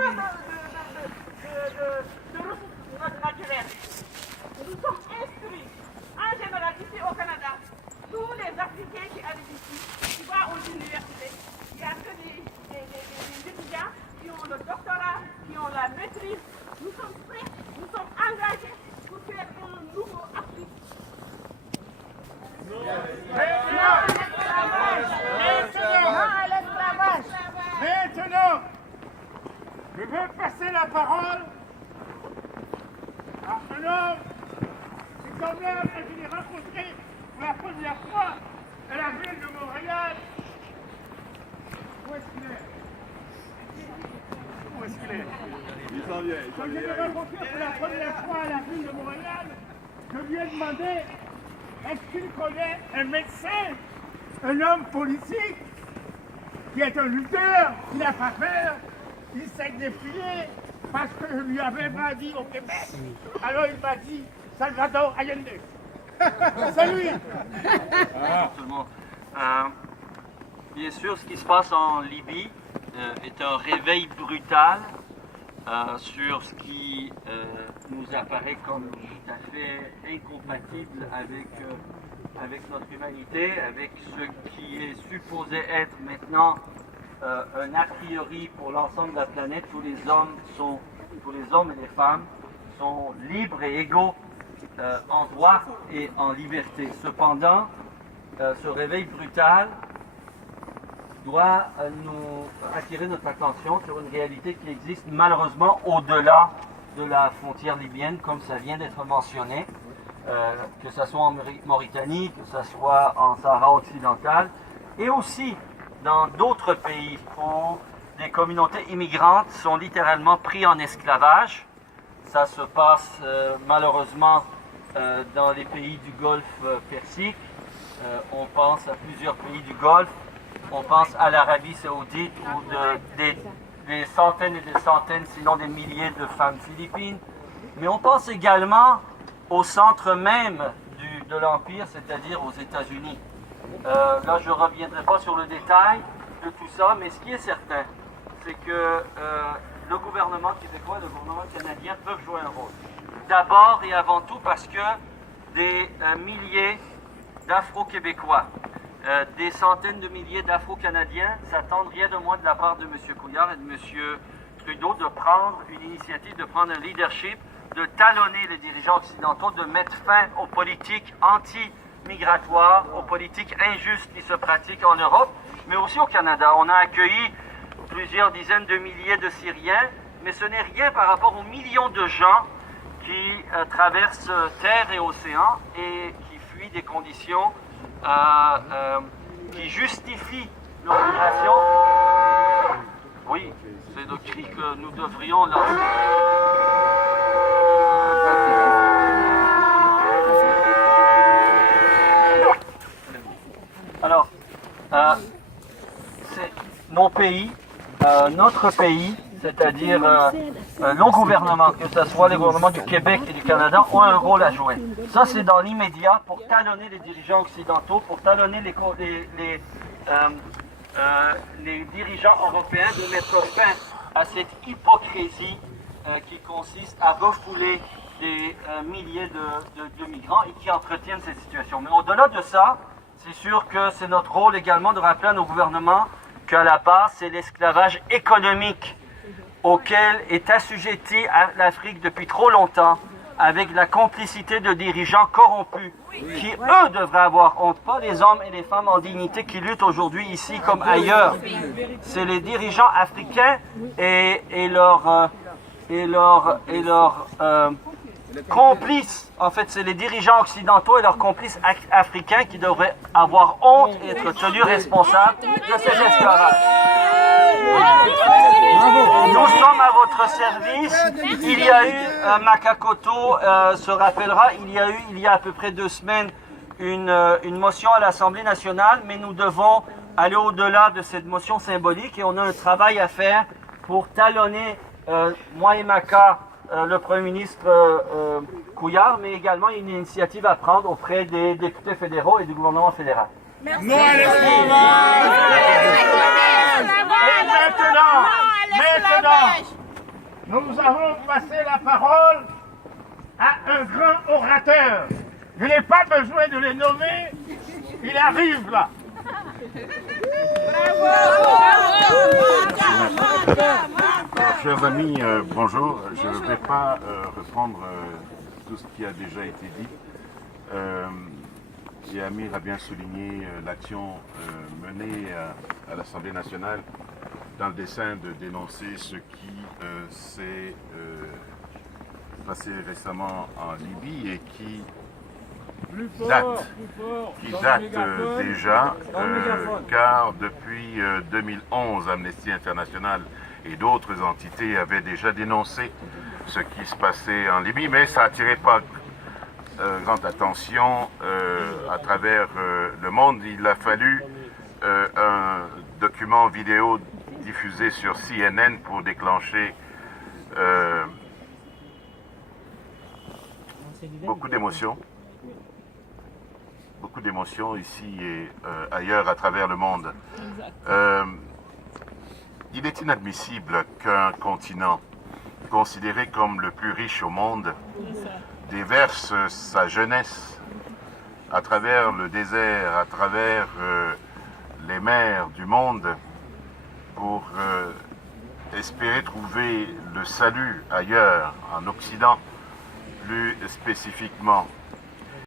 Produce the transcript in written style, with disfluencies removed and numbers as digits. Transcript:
de ressources naturelles. Nous sommes instruits, en général ici au Canada, tous les Africains qui arrivent ici, qui vont aux universités, il n'y a que des étudiants qui ont le doctorat, qui ont la maîtrise. Nous sommes prêts, nous sommes engagés pour faire un nouveau Afrique. Maintenant, je veux passer la parole à un homme qui, comme là, que je l'ai rencontré pour la première fois à la ville de Montréal. Où est-ce qu'il est? Où est-ce qu'il est? Il s'en vient, il s'en Quand je vient. l'ai rencontré pour la première fois à la ville de Montréal, je lui ai demandé est-ce qu'il connaît un médecin, un homme politique, qui est un lutteur, qui n'a pas peur, qui sait défiler, parce que je lui avais pas dit au Québec. Alors il m'a dit Salvador Allende. C'est lui. Tout le monde. Bien sûr, ce qui se passe en Libye est un réveil brutal sur ce qui nous apparaît comme tout à fait incompatible avec notre humanité, avec ce qui est supposé être maintenant un a priori pour l'ensemble de la planète. Tous les hommes et les femmes sont libres et égaux en droit et en liberté. Cependant, ce réveil brutal doit nous attirer notre attention sur une réalité qui existe malheureusement au-delà de la frontière libyenne, comme ça vient d'être mentionné, que ce soit en Mauritanie, que ce soit en Sahara occidental, et aussi dans d'autres pays où des communautés immigrantes sont littéralement prises en esclavage. Ça se passe malheureusement dans les pays du Golfe Persique. On pense à plusieurs pays du Golfe. On pense à l'Arabie Saoudite où des centaines et des centaines, sinon des milliers de femmes philippines. Mais on pense également au centre même de l'Empire, c'est-à-dire aux États-Unis. Là, je ne reviendrai pas sur le détail de tout ça, mais ce qui est certain, c'est que le gouvernement québécois et le gouvernement canadien peuvent jouer un rôle. D'abord et avant tout parce que des milliers d'Afro-Québécois, des centaines de milliers d'Afro-Canadiens s'attendent rien de moins de la part de M. Couillard et de M. Trudeau de prendre une initiative, de prendre un leadership, de talonner les dirigeants occidentaux, de mettre fin aux politiques anti-migratoires, aux politiques injustes qui se pratiquent en Europe, mais aussi au Canada. On a accueilli plusieurs dizaines de milliers de Syriens, mais ce n'est rien par rapport aux millions de gens qui traversent terre et océan et qui fuient des conditions qui justifient leur migration. Oui, c'est le cri que nous devrions lancer. Alors, c'est nos pays, notre pays, c'est-à-dire nos gouvernements, que ce soit les gouvernements du Québec et du Canada, ont un rôle à jouer. Ça, c'est dans l'immédiat pour talonner les dirigeants occidentaux, pour talonner les dirigeants européens de mettre fin à cette hypocrisie qui consiste à refouler des milliers de migrants et qui entretiennent cette situation. Mais au-delà de ça, c'est sûr que c'est notre rôle également de rappeler à nos gouvernements qu'à la base, c'est l'esclavage économique auquel est assujettie l'Afrique depuis trop longtemps, avec la complicité de dirigeants corrompus, qui eux devraient avoir honte, pas les hommes et les femmes en dignité qui luttent aujourd'hui ici comme ailleurs. C'est les dirigeants africains et leurs complices. En fait, c'est les dirigeants occidentaux et leurs complices africains qui devraient avoir honte et être tenus responsables de cet esclavage. Nous sommes à votre service. Il y a eu, Makakoto se rappellera, il y a à peu près 2 semaines, une motion à l'Assemblée nationale, mais nous devons aller au-delà de cette motion symbolique et on a un travail à faire pour talonner, moi et Maka, le Premier ministre Couillard, mais également une initiative à prendre auprès des députés fédéraux et du gouvernement fédéral. Merci. Non à l'esclavage. Et maintenant, nous avons passé la parole à un grand orateur. Je n'ai pas besoin de les nommer, il arrive là. Alors, chers amis, bonjour. Je ne vais pas reprendre tout ce qui a déjà été dit. Et Amir a bien souligné l'action menée à l'Assemblée nationale dans le dessein de dénoncer ce qui s'est passé récemment en Libye et qui date déjà, car depuis 2011, Amnesty International et d'autres entités avaient déjà dénoncé ce qui se passait en Libye, mais ça n'attirait pas grande attention à travers le monde. Il a fallu un document vidéo diffusé sur CNN pour déclencher beaucoup d'émotions ici et ailleurs à travers le monde. Il est inadmissible qu'un continent considéré comme le plus riche au monde déverse sa jeunesse à travers le désert, à travers les mers du monde pour espérer trouver le salut ailleurs, en Occident plus spécifiquement.